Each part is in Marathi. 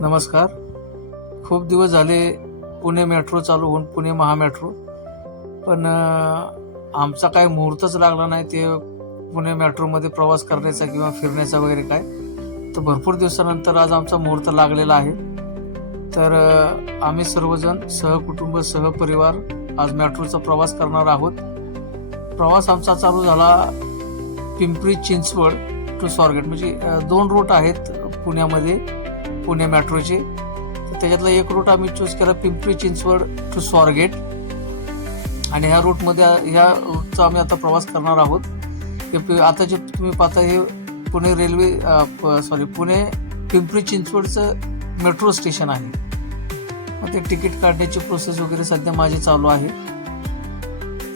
नमस्कार. खूप दिवस झाले पुणे मेट्रो चालू होऊन, पुणे महामेट्रो, पण आमचा काही मुहूर्तच लागला नाही ते पुणे मेट्रोमध्ये प्रवास करण्याचा किंवा फिरण्याचा वगैरे काय. तर भरपूर दिवसानंतर आज आमचा मुहूर्त लागलेला आहे. तर आम्ही सर्वजण सहकुटुंब सहपरिवार आज मेट्रोचा प्रवास करणार आहोत. प्रवास आमचा चालू झाला पिंपरी चिंचवड टू स्वारगेट, म्हणजे 2 रूट आहेत पुण्यामध्ये पुणे मेट्रोचे. तर त्याच्यातला एक रूट आम्ही चूज केला, पिंपरी चिंचवड टू स्वारगेट, आणि ह्या रूटचा आम्ही आता प्रवास करणार आहोत. आता जे तुम्ही पाहता हे पुणे पुणे पिंपरी चिंचवडचं मेट्रो स्टेशन आहे. मग ते तिकीट काढण्याची प्रोसेस वगैरे सध्या माझी चालू आहे.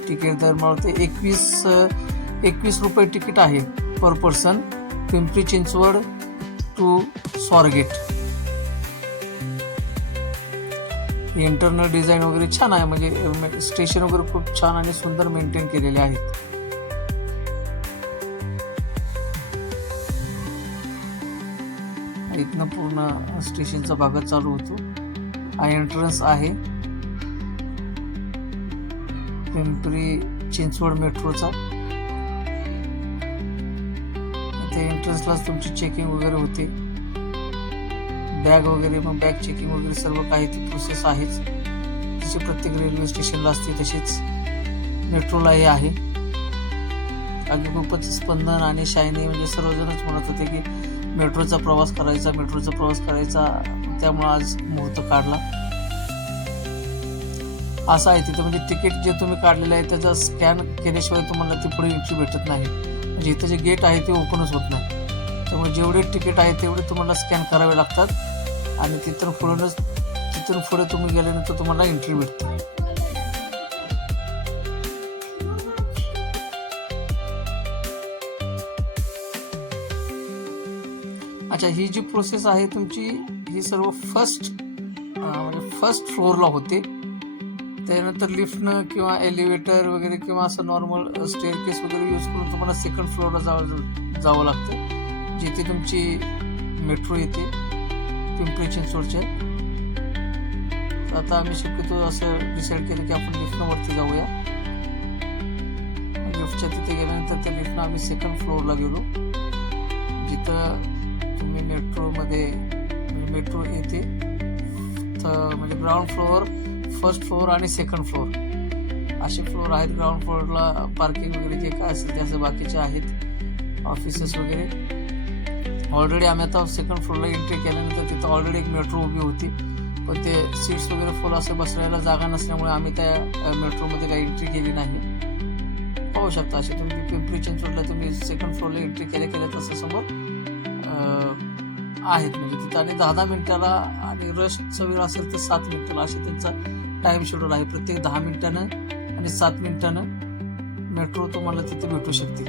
तिकीट दर मला ते 21 रुपये तिकीट आहे per person, Pimpri Chinchwad to Swargate. Internal design वगैरे छान आहे, म्हणजे स्टेशन वगैरे खूप छान आणि सुंदर मेंटेन केलेले आहेत. इथनं पूर्ण स्टेशनचा भाग चालू होतो. हा एंट्रन्स आहे पिंपरी चिंचवड मेट्रोचा. त्या एंट्रन्सलाच तुमची चेकिंग वगैरे होते, बॅग वगैरे, मग बॅग चेकिंग वगैरे सर्व काही ती प्रोसेस आहेच. जशी प्रत्येक रेल्वे स्टेशनला असते तशीच मेट्रोलाही आहे. अगदी खूपच स्पंदन आणि शायनी, म्हणजे सर्वजणच म्हणत होते की मेट्रोचा प्रवास करायचा, त्यामुळे आज मुहूर्त काढला. असं आहे तिथं, म्हणजे तिकीट जे तुम्ही काढलेलं आहे त्याचा स्कॅन केल्याशिवाय तुम्हाला ती पुढे एंट्री भेटत नाही. म्हणजे इथं जे गेट आहे ते ओपनच होत नाही. त्यामुळे जेवढे तिकीट आहे तेवढे तुम्हाला स्कॅन करावे लागतात, आणि तिथून पुढे तुम्ही गेल्यानंतर तुम्हाला एंट्री भेटते. अच्छा, ही जी प्रोसेस आहे तुमची, ही सर्व फर्स्ट फ्लोअरला होते. त्यानंतर लिफ्टनं किंवा एलिव्हेटर वगैरे किंवा असं नॉर्मल स्टेअरकेस वगैरे यूज करून तुम्हाला सेकंड फ्लोअरला जावं लागतं, जिथे तुमची मेट्रो येते पिंपरी चिंचवडच्या. तर आता आम्ही शक्यतो असं डिसाईड केलं की आपण लिफ्टनं वरती जाऊया. लिफ्टच्या तिथे गेल्यानंतर त्या लिफ्टनं आम्ही सेकंड फ्लोअरला गेलो, जिथं तुम्ही मेट्रो येते. तर म्हणजे ग्राउंड फ्लोअर, फर्स्ट फ्लोअर आणि सेकंड फ्लोअर असे फ्लोअर आहेत. ग्राउंड फ्लोअरला पार्किंग वगैरे जे काय असेल ते असं बाकीचे आहेत, ऑफिसेस वगैरे. ऑलरेडी आम्ही आता सेकंड फ्लोअरला एंट्री केल्यानंतर तिथं ऑलरेडी एक मेट्रो उभी होती, पण ते सीट्स वगैरे फुल असं बसण्याला जागा नसल्यामुळे आम्ही त्या मेट्रोमध्ये काही एंट्री केली नाही. पाहू शकता असे तुम्ही पिंपरी चिंचवडला तुम्ही सेकंड फ्लोअरला एंट्री केल्या तसं समोर आहेत, म्हणजे तिथं. आणि 10 मिनिटाला, आणि रशचा वेळ असेल तर 7 मिनिटाला असे त्यांचा टाइम शेड्यूल आहे. प्रत्येक 10 मिनिटानं आणि 7 मिनिटानं मेट्रो तुम्हाला तिथे भेटू शकते.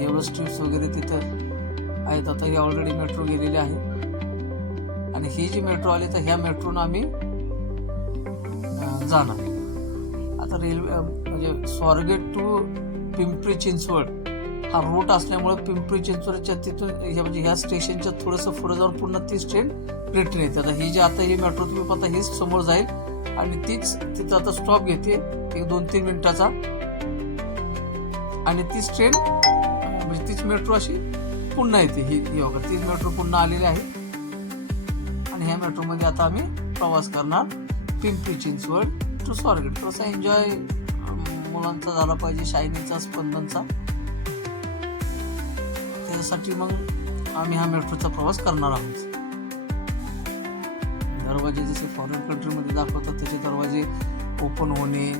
एवढं स्ट्रीट्स वगैरे तिथं आहेत. आता ही ऑलरेडी मेट्रो गेलेली आहे, आणि ही जी मेट्रो आली तर ह्या मेट्रोनं आम्ही जाणार. आता रेल्वे म्हणजे स्वारगेट टू पिंपरी चिंचवड हा रूट असल्यामुळे पिंपरी चिंचवडच्या तिथून म्हणजे ह्या स्टेशनच्या थोडंसं पुढे जाऊन पुन्हा तीच ट्रेन रिटर्न येते. आता ही मेट्रो तुम्ही पाहता हीच समोर जाईल, आणि तीच तिथं आता स्टॉप घेते एक 2-3 मिनिटाचा, आणि तीच ट्रेन म्हणजे तीच मेट्रो अशी पुन्हा येते. ही वगैरे तीच मेट्रो पुन्हा आलेली आहे, आणि ह्या मेट्रोमध्ये आता आम्ही प्रवास करणार पिंपरी चिंचवड टू स्वारगेट. थोडासा एन्जॉय मुलांचा झाला पाहिजे, शायनीचा, स्पंदनचा. त्यासाठी मग आम्ही हा मेट्रोचा प्रवास करणार आहोत. दरवाजे जसे फॉरेन कंट्रीमध्ये दाखवतात तसे दरवाजे ओपन होणे,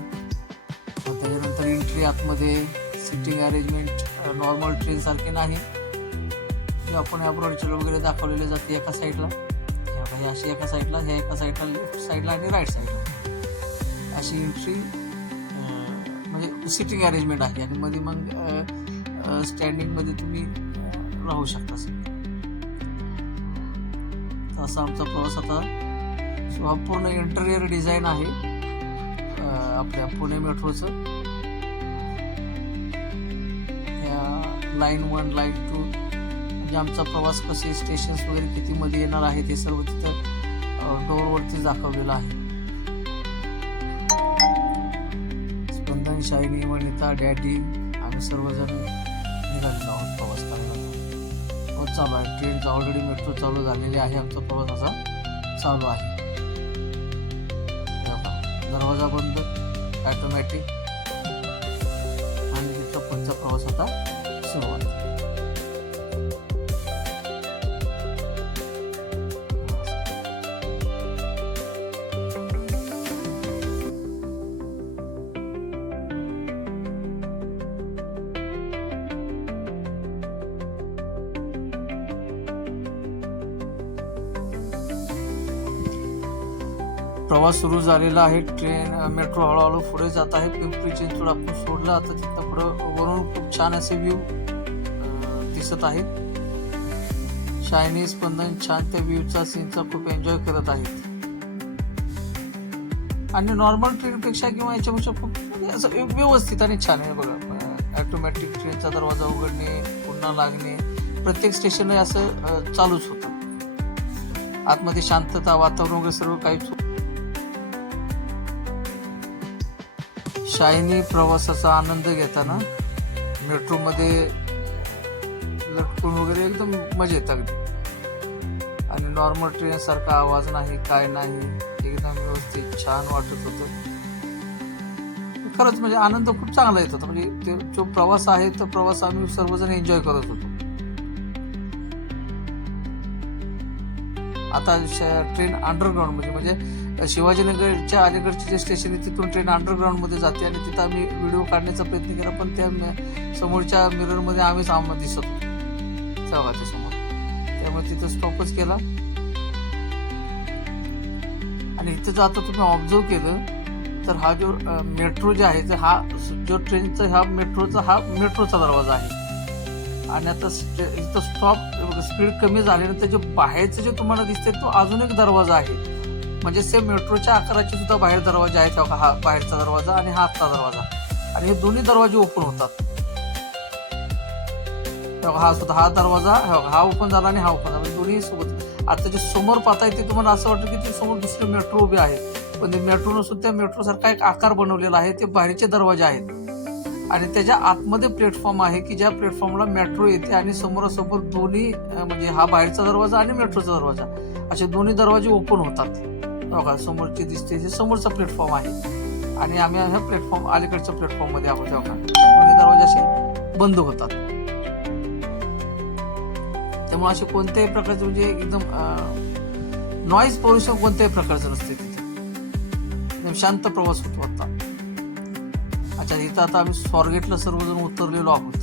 त्याच्यानंतर एंट्री आतमध्ये, सिटिंग अरेंजमेंट नॉर्मल ट्रेन सारखे नाही. जे आपण अब्रॉडचे वगैरे दाखवलेले जाते एका साईडला, अशी एका साईडला, ह्या एका साईडला, लेफ्ट साईडला आणि राईट साईडला अशी एंट्री, म्हणजे सिटिंग अरेंजमेंट आहे. आणि मध्ये मग स्टँडिंगमध्ये तुम्ही राहू शकता. असा आमचा प्रवास आता. हा पूर्ण इंटेरियर डिझाईन आहे आपल्या पुणे मेट्रोचं. लाईन 1, लाईन 2 म्हणजे आमचा प्रवास कसे स्टेशन्स वगैरे कितीमध्ये येणार आहे ते सर्व तिथं डोअरवरती दाखवलेलं आहे. स्पंदन, शायनी, वनिता, डॅडी आम्ही सर्वजण निघालेलो आहोत प्रवास करायला. तो चालू आहे. ट्रेन ऑलरेडी मेट्रो चालू झालेली आहे. आमचा प्रवास असा चालू आहे. दरवाजा बंद, ऑटोमॅटिक, आणि तिथं पुढचा प्रवास आता सुरुवात. प्रवास सुरू झालेला आहे. ट्रेन मेट्रो हळूहळू पुढे जात आहे. पिंपरी चिंचवड आपण सोडलं. आता तिथं पुढं वरून खूप छान असे व्ह्यू दिसत आहेत. शायनी, स्पंदन छान त्या व्ह्यूचा सीनचा खूप एन्जॉय करत आहेत. आणि नॉर्मल ट्रेनपेक्षा किंवा याच्यापेक्षा खूप म्हणजे असं व्यवस्थित आणि छान आहे. बघा, ऑटोमॅटिक ट्रेनचा दरवाजा उघडणे, पुन्हा लागणे, प्रत्येक स्टेशनला असं चालूच होतं. आतमध्ये शांतता, वातावरण वगैरे सर्व काहीच. शायनी प्रवासाचा आनंद घेताना मेट्रोमध्ये लटकून वगैरे एकदम मजा येत अगदी. आणि नॉर्मल ट्रेन सारखा आवाज नाही, काय नाही, एकदम व्यवस्थित छान वाटत होतं. खरंच म्हणजे आनंद खूप चांगला येत होता. म्हणजे जो प्रवास आहे तो प्रवास आम्ही सर्वजण एन्जॉय करत होतो. आता ट्रेन अंडरग्राऊंड म्हणजे शिवाजीनगरच्या अलीकडचे जे स्टेशन आहे तिथून ट्रेन अंडरग्राऊंडमध्ये जाते. आणि तिथं आम्ही व्हिडिओ काढण्याचा प्रयत्न केला, पण त्या समोरच्या मिररमध्ये आम्हीच आम्हाला दिसत होतो चौघाच्या समोर. त्यामुळे तिथं स्टॉपच केला. आणि इथं जर आता तुम्ही ऑब्झर्व केलं तर हा जो मेट्रो जे आहे हा जो ट्रेनचा हा मेट्रोचा दरवाजा आहे. आणि आता इथं स्टॉप स्पीड कमी झाल्यानंतर जे बाहेरचं जे तुम्हाला दिसते तो अजून एक दरवाजा आहे. म्हणजे सेम मेट्रोच्या आकाराचे सुद्धा बाहेर दरवाजे आहेत. हा बाहेरचा दरवाजा आणि हा आतला दरवाजा, आणि हे दोन्ही दरवाजे ओपन होतात. हा सुद्धा हा दरवाजा हा ओपन झाला आणि हा ओपन झाला, दोन्ही सोबत. आता जे समोर पाहताय ते तुम्हाला असं वाटतं की ते समोर दुसरे मेट्रो उभे आहे, पण ते मेट्रो नसून त्या मेट्रो सारखा एक आकार बनवलेला आहे. ते बाहेरचे दरवाजे आहेत आणि त्याच्या आतमध्ये प्लॅटफॉर्म आहे की ज्या प्लॅटफॉर्मला मेट्रो येते. आणि समोरासमोर दोन्ही म्हणजे हा बाहेरचा दरवाजा आणि मेट्रोचा दरवाजा असे दोन्ही दरवाजे ओपन होतात. बघा समोरचे दिसते जे समोरचा प्लॅटफॉर्म आहे आणि आम्ही ह्या प्लॅटफॉर्म अलीकडच्या प्लॅटफॉर्म मध्ये आहोत. बघा दोन्ही दरवाजे असे बंद होतात. त्यामुळे असे कोणत्याही प्रकारचे म्हणजे एकदम नॉईज पोल्युशन कोणत्याही प्रकारचं नसते. तिथे एकदम शांत प्रवास होतो. आता अच्छा, इथं आता आम्ही स्वारगेटला सर्वजण उतरलेलो आहोत.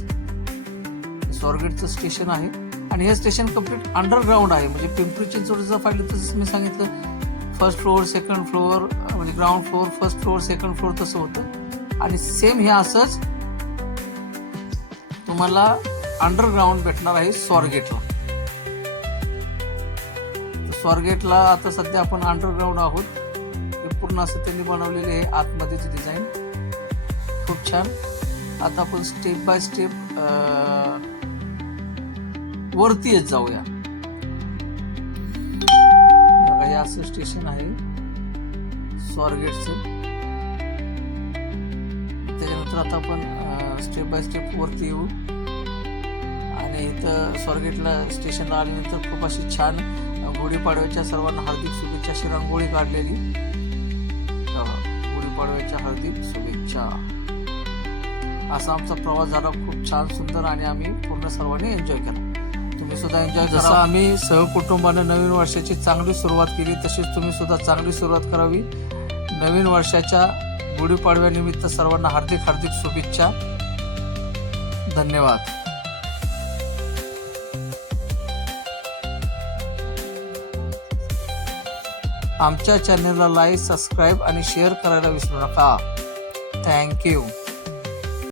स्वारगेटचं स्टेशन आहे आणि हे स्टेशन कम्प्लीट अंडरग्राऊंड आहे. म्हणजे पिंपरी चिंचवडचं पाहिलं तर मी सांगितलं फर्स्ट फ्लोअर, सेकंड फ्लोअर, म्हणजे ground floor, first floor, second floor तसं होतं. आणि सेम हे असंच तुम्हाला अंडरग्राऊंड भेटणार आहे स्वारगेटला. स्वारगेटला आता सध्या आपण अंडरग्राऊंड आहोत. हे पूर्ण असं त्यांनी बनवलेले आहे आतमध्येच डिझाईन, खूप छान. आता आपण स्टेप बाय स्टेप वरती येत जाऊया. हे असं स्टेशन आहे स्वारगेटचं. त्याच्यानंतर आता आपण स्टेप बाय स्टेप वरती येऊ. आणि इथं स्वारगेटला स्टेशनला आल्यानंतर खूप अशी छान गुढीपाडव्याच्या सर्वांना हार्दिक शुभेच्छा अशी रांगोळी काढलेली. गुढीपाडव्याच्या हार्दिक शुभेच्छा. असा आमचा प्रवास झाला, खूप छान सुंदर, आणि आम्ही पूर्ण सर्वांनी एन्जॉय केला. तुम्ही सुद्धा एन्जॉय करा. जसं आम्ही सहकुटुंबानं नवीन वर्षाची चांगली सुरुवात केली तशीच तुम्ही सुद्धा चांगली सुरुवात करावी. नवीन वर्षाच्या गुढीपाडव्यानिमित्त सर्वांना हार्दिक हार्दिक शुभेच्छा. धन्यवाद. आमच्या चॅनलला लाईक, सबस्क्राईब आणि शेअर करायला विसरू नका. थँक्यू.